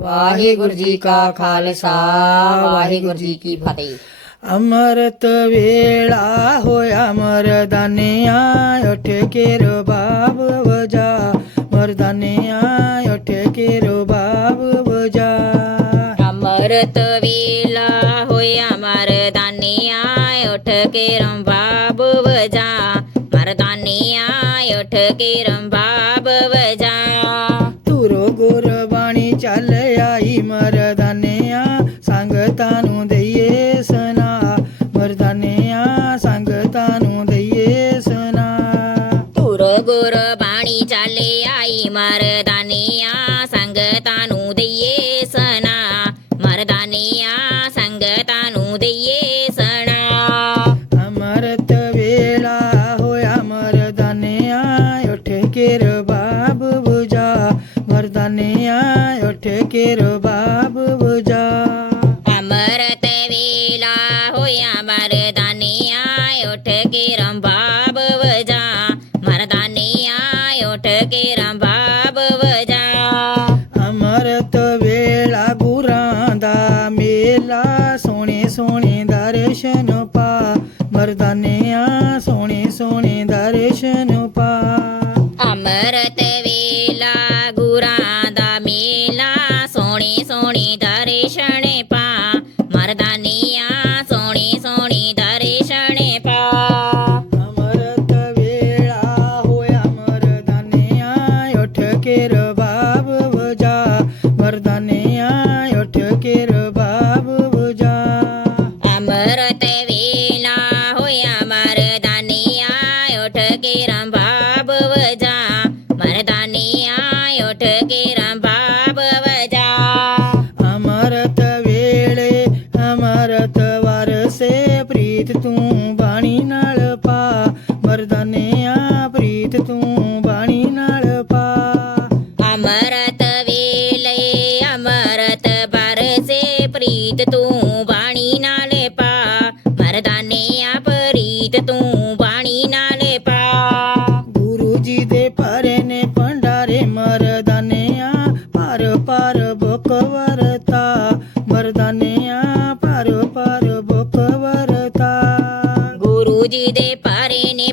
ਵਾਹਿਗੁਰੂ ਜੀ ਕਾ ਖਾਲਸਾ ਵਾਹਿਗੁਰੂ ਜੀ ਕੀ ਫਤਿਹ। ਅਮਰਤ ਵੇਲਾ ਹੋਇਆ ਮਰਦਾਨਿਆ ਉੱਠ ਕੇ ਰਬਾਬ ਵਜਾ। ਮਰਦਾਨਿਆ ਉੱਠ ਕੇ ਰਬਾਬ ਵਜਾ। ਅੰਮ੍ਰਿਤ ਵੇਲਾ ਹੋਇਆ ਮਰਦਾਨੀਆਂ ਉੱਠ ਕੇ ਰੰਬਾਬ ਵਜਾ। ਮਰਦਾਨੀਆਂ ਉੱਠ ਕੇ ਰੰਬਾਬ ਵਜਾ। ਆਈ ਮਰਦਾਨਿਆ ਸੰਗਤਾਂ ਨੂੰ ਦਈਏ ਸਨਾ। ਮਰਦਾਨਿਆ ਸੰਗਤਾਂ ਨੂੰ ਦਈਏ ਸਨਾ। ਧੁਰ ਗੁਰ ਬਾਣੀ ਚਾਲੇ ਆਈ ਮਰਦਾਨੀਆਂ ਕੇ ਰਬਾਬ ਬੁਝਾ ਅਮਰਤ ਵੇਲਾ ਹੋਇਆ ਮਰਦਾਨੀਆਂ ਉੱਠ ਕੇ ਰੰਬਾਬ ਵਜਾ। ਮਰਦਾਨੀਆਂ ਉੱਠ ਕੇ ਰੰਬਾਬ ਵਜਾ। ਅਮਰਤ ਵੇਲਾ ਗੁਰਾਂ ਦਾ ਮੇਲਾ ਸੋਹਣੇ ਸੋਹਣੇ ਦਰਸ਼ਨ ਪਾ। ਮਰਦਾਨਿਆ ਸੋਹਣੇ ਸੋਹਣੇ ਦਰਸ਼ਨ ਕੇ ਪ੍ਰੀਤ ਤੂੰ ਬਾਣੀ ਨਾਲ ਪਾ। ਮਰਦਾਨੀਆਂ ਪ੍ਰੀਤ ਤੂੰ ਬਾਣੀ ਨਾਲ ਪਾ। ਗੁਰੂ ਜੀ ਦੇ ਪਰੇ ਨੇ ਭੰਡਾਰੇ ਮਰਦਾਨਿਆ ਪਰ ਪਰ ਬੁਕ ਵਰਤਾ। ਮਰਦਾਨਿਆ ਪਰ ਪਰ ਬੁਕ ਵਰਤਾ। ਗੁਰੂ ਜੀ ਦੇ ਪਾਰੇ ਨੇ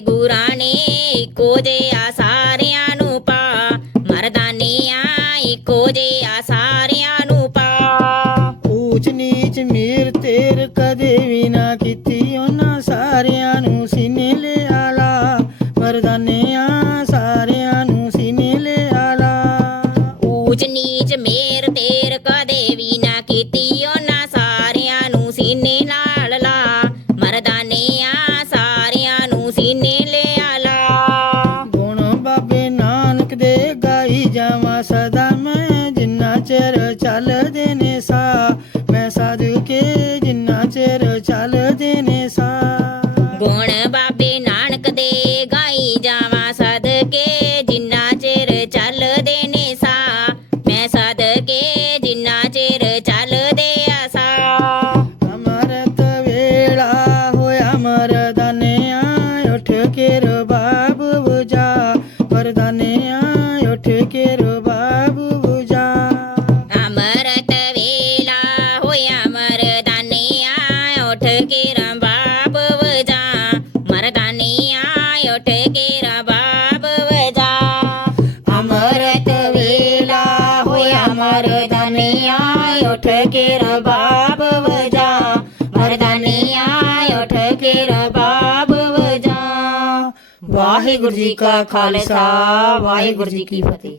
ਗੁਰਾਂ ਨੇ ਇੱਕੋ ਜਿਹਾ ਸਾਰਿਆਂ ਨੂੰ ਪਾ। ਮਰਦਾਨੀਆਂ ਇੱਕੋ ਜਿਹਾ ਸਾਰਿਆਂ ਨੂੰ ਪਾ। ਊਚ ਨੀਚ ਮੀਰ ਤੇਰ ਕਦੇ ਵੀ ਨਾ ਕੀਤੀ, ਉਹਨਾਂ ਸਾਰਿਆਂ ਨੂੰ ਸੀਨੇ ਲਿਆ ਲਾ ਮਰਦਾਨਿਆਂ ਕੇ ਰਬਾਬ ਵਜਾ ਮਰਦਾਨਿਆਂ ਉੱਠ ਕੇ ਰਬਾਬ ਵਜਾ। ਵਾਹਿਗੁਰੂ ਜੀ ਕਾ ਖਾਲਸਾ, ਵਾਹਿਗੁਰੂ ਜੀ ਕੀ ਫਤਿਹ।